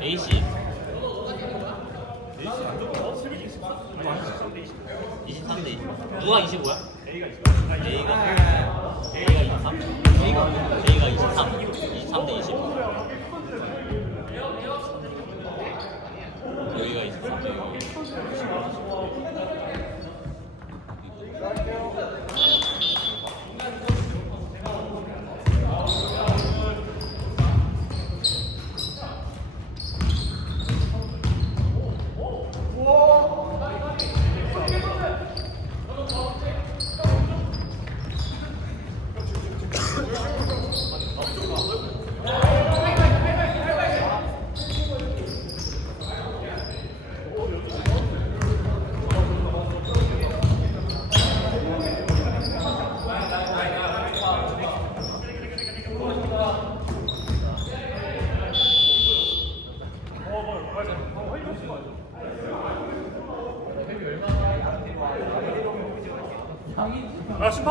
AC AC 안 좋아? 7 24? 아니 23대 20. 23대 20 누가 25야? A가 24. 아니 A가 A가 23? A가 A가 23 23대 20 여기가 23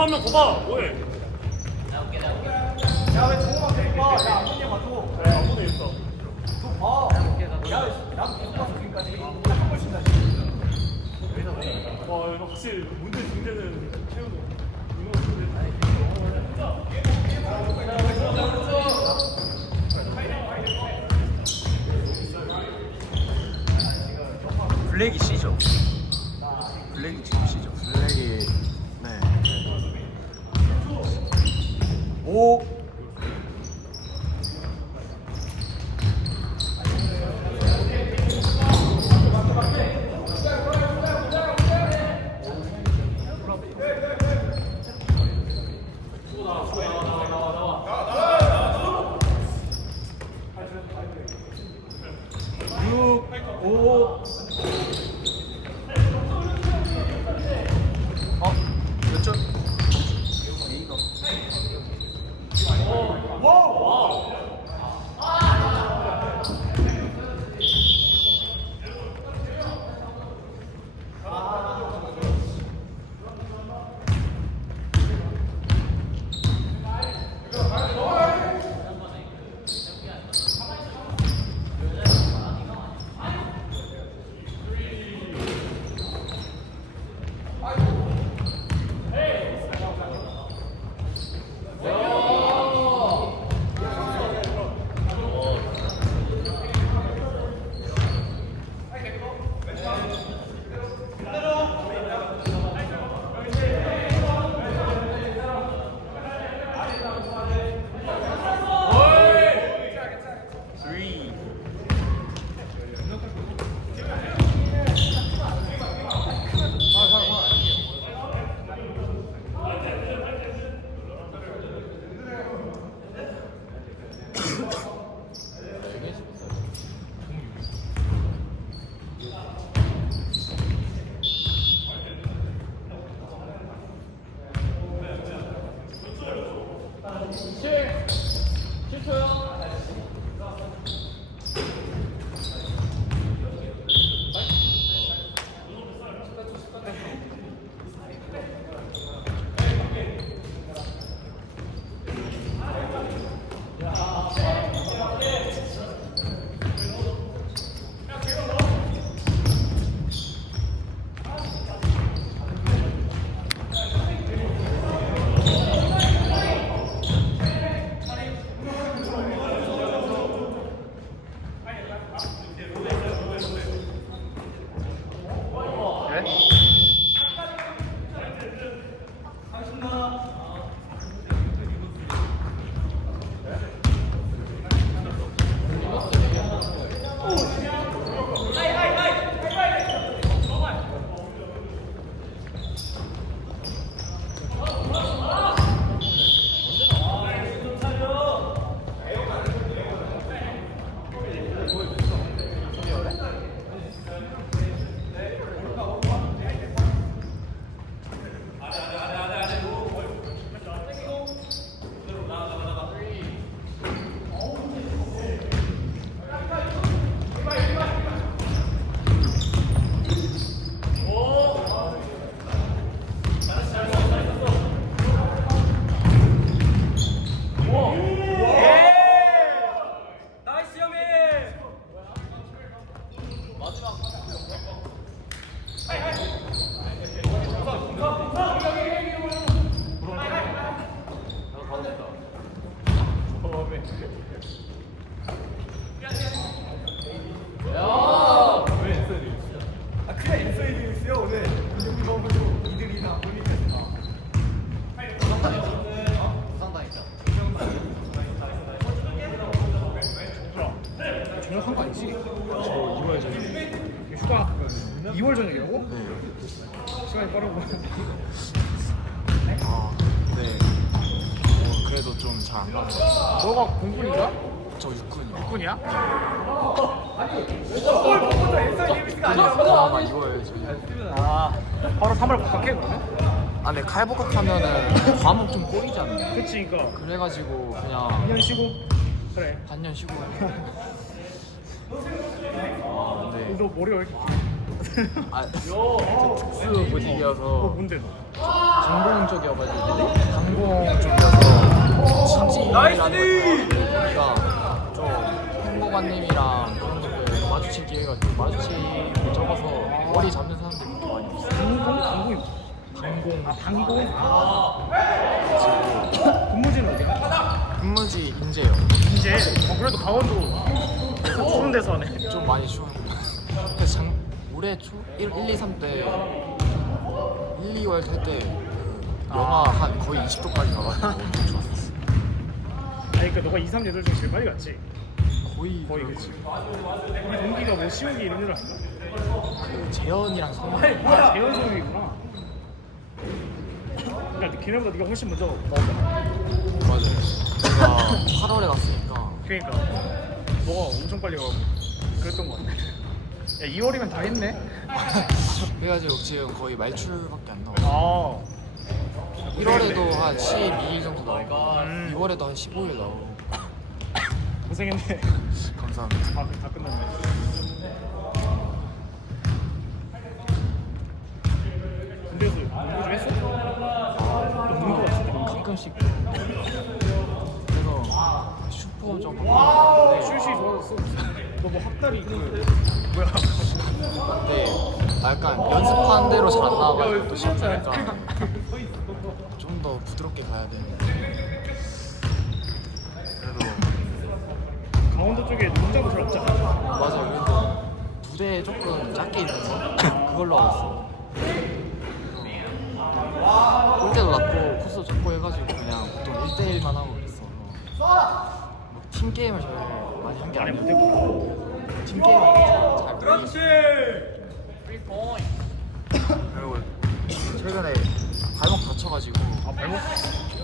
한명 거봐 뭐해? 야왜 저거만 봐? 야 아무냐 봐줘. 야 아무도 있다. 좀 봐. 야 나도 계속 봤어 지금까지. 한 번씩 다시. 와 이거 확실히 문제 중대는 nossa. 2월 저녁이라고? 네. 시간이 빠르고 아, 네. 어, 그래도 좀 잘안것 같아요. 너가 공군이야? 저 육군이요. 군이야? 아마 2월 전에. 아 바로 3월 복학해 그러면? 아, 네, 칼복학 하면은 과목 좀 꼬이잖아요. 그치 그니까 그래가지고 그냥 2년 쉬고 그래 반년 쉬고. 아, 네. 너 머리 왜 이렇게 아, 특수 보직이어서 어 뭔데 너? 항공 쪽이어가지고 항공 쪽이어서 진지라는 거니까 좀 행보관님이랑 그런 분들 마주칠 기회가 좀 마주치기 적어서 머리 잡는 사람들이 그렇게 많이 없어요. 방공? 방공이 항공 아 방공? 아 근무지는 어디야? 근무지 인재요. 이제 어 그래도 강원도 추운 데서 하네 좀 많이 추워요. 그래서 장, 올해 초? 1, 1 2, 3 때. 1, 2월 될때. 그 영하 한 거의 20도까지 가가지고 엄청 좋았었어요. 아니 그러니까 너가 2, 3 8중 제일 빨리 갔지? 거의 거의 그치. 우리 동기가 뭐 시우기 이런 줄 알았나? 그 재현이랑 성훈 아 재현성이구나. 그러니까 걔네보다 네가 훨씬 먼저 맞아요. 제가 8월에 갔으니까. 그러니까. 너가 엄청 빨리 가고 그랬던 거 같아 야 2월이면 다 했네? 그래가지고 지금 거의 말출밖에 안 나와요. 아 1월에도 한 12일 정도 나오고 음. 2월에도 한 15일 나오고 고생했네 감사합니다. 아, 다 끝났네 군대에서 농구 좀 했어? 너 농구가 진짜 농구 가끔씩 그래서 슈퍼 좀 네, 슛이 좋았어 너뭐 학다리 그 뭐야? 근데 약간 연습한 대로 잘 안 나와가지고 또 시합하니까 좀 더 부드럽게 가야 되는데 그래도 강원도 쪽에 농장도 잘 없잖아. 맞아요. 그래도 무대 조금 작게 있는 거? 그걸로 하고 있어. 골대도 낮고 코스도 좁고 해가지고 그냥 보통 1대1만 하고 그랬어. 뭐팀 게임을 잘 많이 한 게 아니고 팀 게임을 잘 그렇지. 그리고 최근에 발목 다쳐가지고 아 발목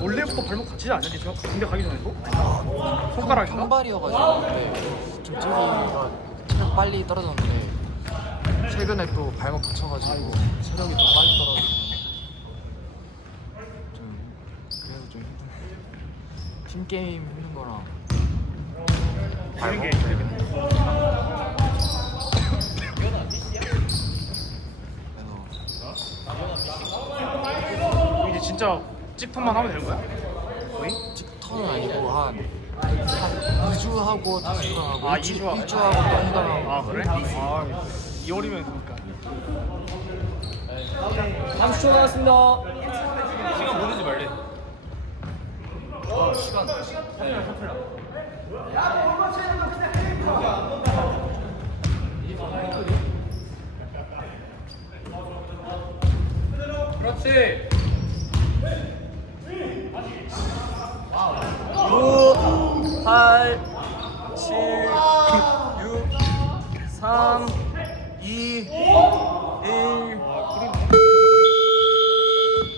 원래부터 발목 다치지 않았니? 저 군대 가기 전에도? 손가락인가? 평발이어가지고 근데 좀 뛰기가 체력 빨리 떨어졌는데 최근에 또 발목 다쳐가지고 체력이 좀 빨리 떨어져서 좀 그래서 좀 힘든 팀 게임 힘든 거랑 발목 그래서 이제 진짜 찍판만 하면 되는 거야? 거의? 틱턴은 아니고 한, 한 2주 하고 다시 휴강하고 아, 1주, 이주 하고. 1주 하고 또 휴강하고 아 그래? 아 2월이면 그러니까 30초 남았습니다. 시간 보내지 말래. 아, 시간. 그렇지. 9, 8, 7, 6, 3, 2, 1.